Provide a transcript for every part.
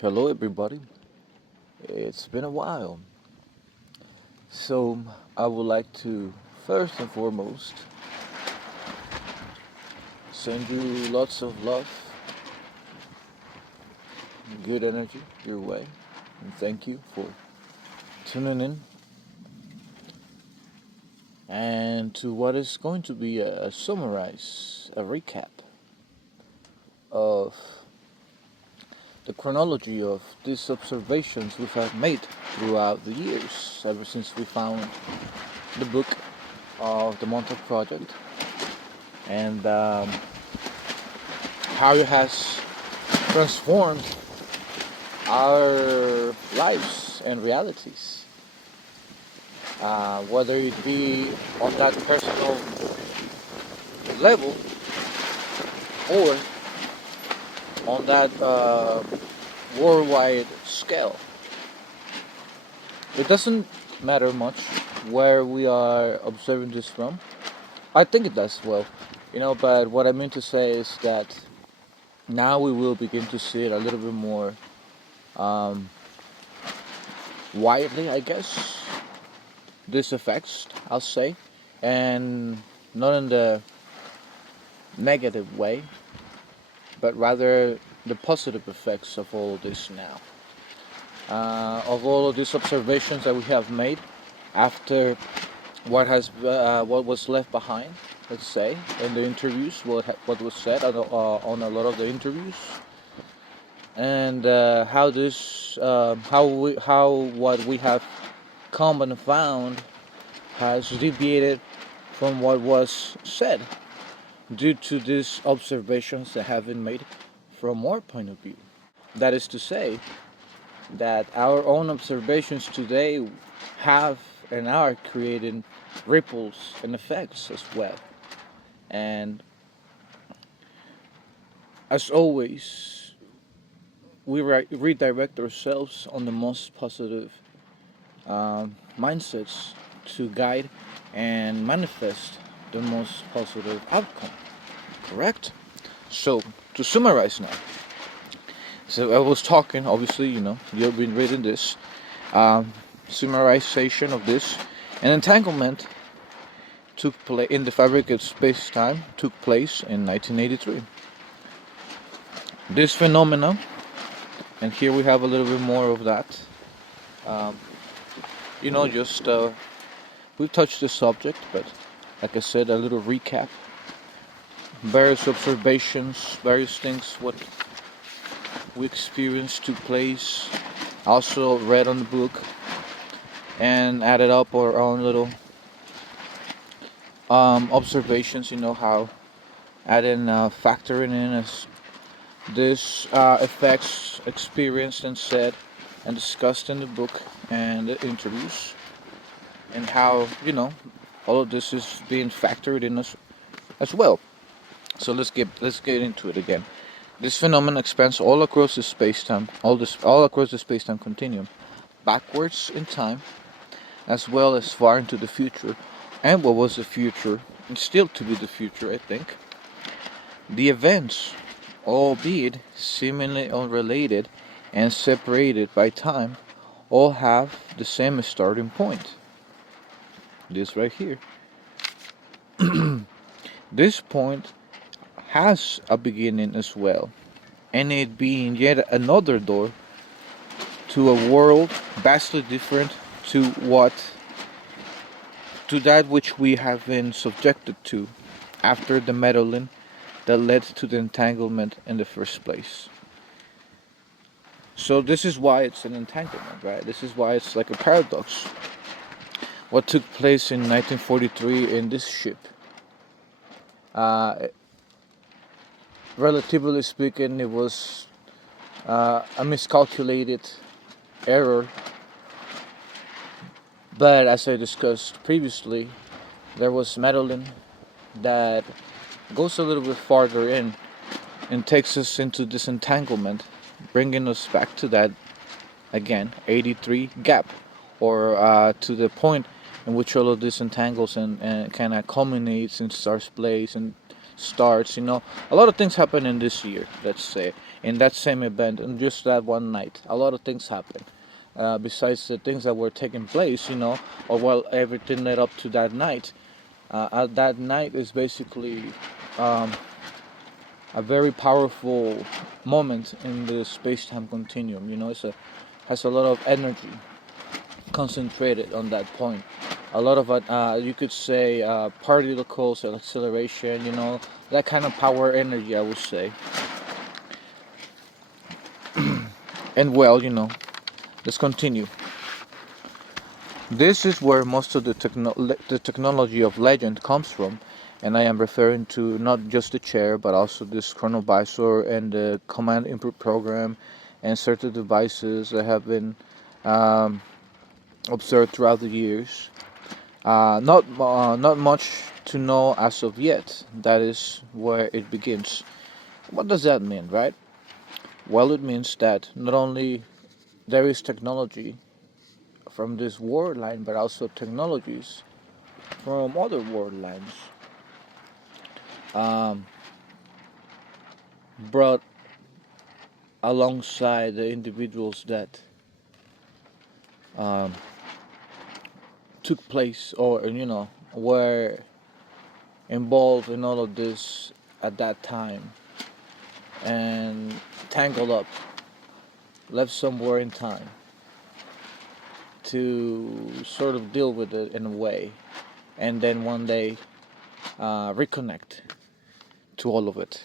Hello, everybody. It's been a while. So, I would like to first and foremost send you lots of love, good energy your way, and thank you for tuning in and to what is going to be a summarize, a recap of the chronology of these observations we have made throughout the years, ever since we found the book of the Montauk Project, and how it has transformed our lives and realities, whether it be on that personal level or on that worldwide scale. It doesn't matter much where we are observing this from. I think it does well, but what I mean to say is that now we will begin to see it a little bit more um, widely, I guess, these effects, I'll say, and not in the negative way, but rather the positive effects of all of this now. Of all of these observations that we have made after what was left behind, let's say, in the interviews, what was said on a lot of the interviews, and how what we have come and found has deviated from what was said due to these observations that have been made from our point of view. That is to say, that our own observations today have and are creating ripples and effects as well. And as always, we redirect ourselves on the most positive mindsets to guide and manifest the most positive outcome. Correct? So, to summarize now. So I was talking, obviously, you've been reading this. Summarization of this. An entanglement took place in the fabric of space-time took place in 1983. This phenomena, and here we have a little bit more of that. Um, just we've touched the subject, but like I said, a little recap, various observations, various things, what we experienced took place. Also read on the book and added up our own little observations. How adding factoring in as this effects experienced and said and discussed in the book and the interviews, and how all of this is being factored in as well. So let's get into it again. This phenomenon expands all across the space-time, all across the space-time continuum, backwards in time, as well as far into the future, and what was the future, and still to be the future, I think. The events, albeit seemingly unrelated and separated by time, all have the same starting point. This right here. This point has a beginning as well, and it being yet another door to a world vastly different to that which we have been subjected to after the meddling that led to the entanglement in the first place. So this is why it's an entanglement, right? This is why it's like a paradox. What took place in 1943 in this ship, relatively speaking, it was a miscalculated error. But as I discussed previously, there was meddling that goes a little bit farther in and takes us into this entanglement, bringing us back to that, again, 83 gap, or to the point in which all of this entangles and kind of culminates and starts place and starts. A lot of things happen in this year, let's say, in that same event, and just that one night. A lot of things happen. Besides the things that were taking place, or while everything led up to that night. That night is basically um, a very powerful moment in the space-time continuum. It's has a lot of energy concentrated on that point. A lot of you could say particles and acceleration. That kind of power energy, I would say. And well, let's continue. This is where most of the technology of legend comes from, and I am referring to not just the chair, but also this chronovisor and the command input program and certain devices that have been um, observed throughout the years. Not much to know as of yet. That is where it begins. What does that mean, right? Well, it means that not only there is technology from this world line, but also technologies from other world lines um, brought alongside the individuals that um, took place or were involved in all of this at that time and tangled up, left somewhere in time to sort of deal with it in a way, and then one day reconnect to all of it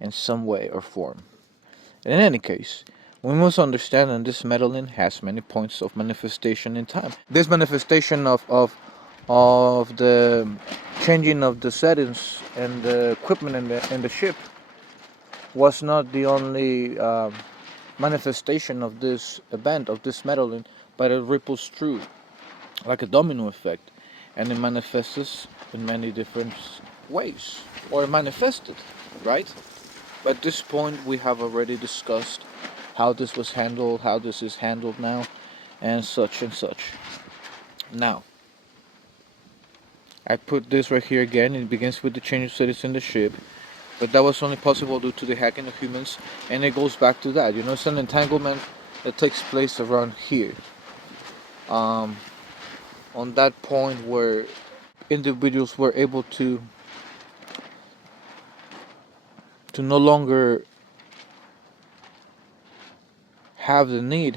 in some way or form. In any case, we must understand that this meddling has many points of manifestation in time. This manifestation of the changing of the settings and the equipment in the ship was not the only manifestation of this event, of this meddling, but it ripples through like a domino effect, and it manifests in many different ways, or manifested, right? At this point, we have already discussed how this was handled, how this is handled now, and such and such. Now, I put this right here again. It begins with the change of status in the ship, but that was only possible due to the hacking of humans, and it goes back to that. It's an entanglement that takes place around here. On that point where individuals were able to no longer have the need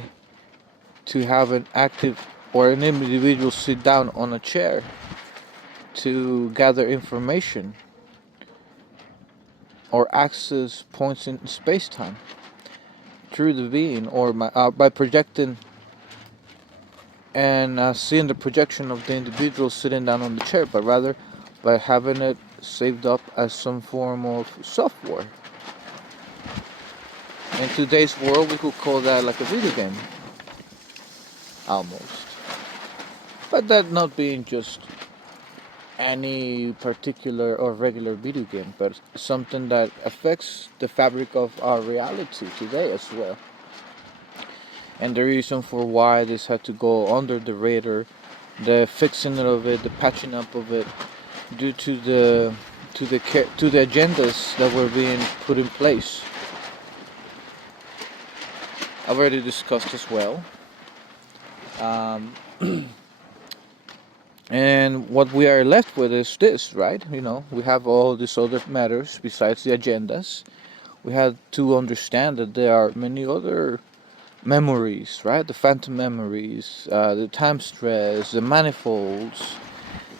to have an active or an individual sit down on a chair to gather information or access points in space-time through the being, or by projecting and seeing the projection of the individual sitting down on the chair, but rather by having it saved up as some form of software. In today's world, we could call that like a video game, almost. But that not being just any particular or regular video game, but something that affects the fabric of our reality today as well. And the reason for why this had to go under the radar, the fixing of it, the patching up of it, due to the agendas that were being put in place. I've already discussed as well. And what we are left with is this, right? We have all these other matters besides the agendas. We have to understand that there are many other memories, right? The phantom memories, the time stress, the manifolds,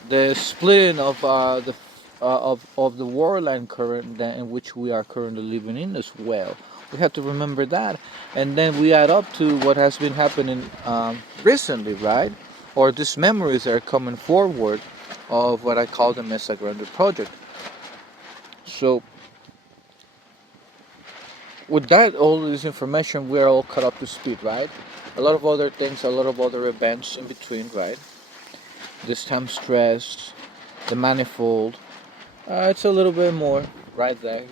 the splitting of of the warline current in which we are currently living in as well. We have to remember that, and then we add up to what has been happening recently, right? Or these memories that are coming forward of what I call the Mesa Grande project. So, with that, all this information, we're all caught up to speed, right? A lot of other things, a lot of other events in between, right? This time stress, the manifold. It's a little bit more right there,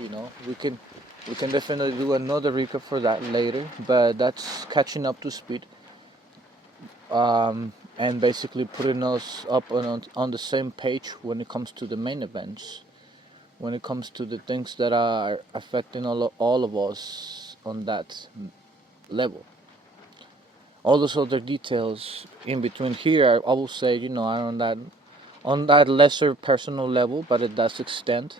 We can definitely do another recap for that later, but that's catching up to speed. And basically putting us up on the same page when it comes to the main events, when it comes to the things that are affecting all of us on that level. All those other details in between here, I will say, are on that lesser personal level, but it does expand,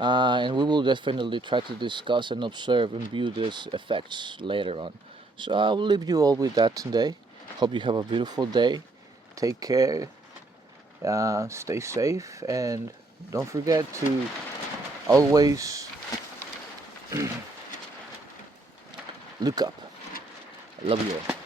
and we will definitely try to discuss and observe and view these effects later on. So I will leave you all with that today. Hope you have a beautiful day. Take care, stay safe, and don't forget to always look up. I love you all.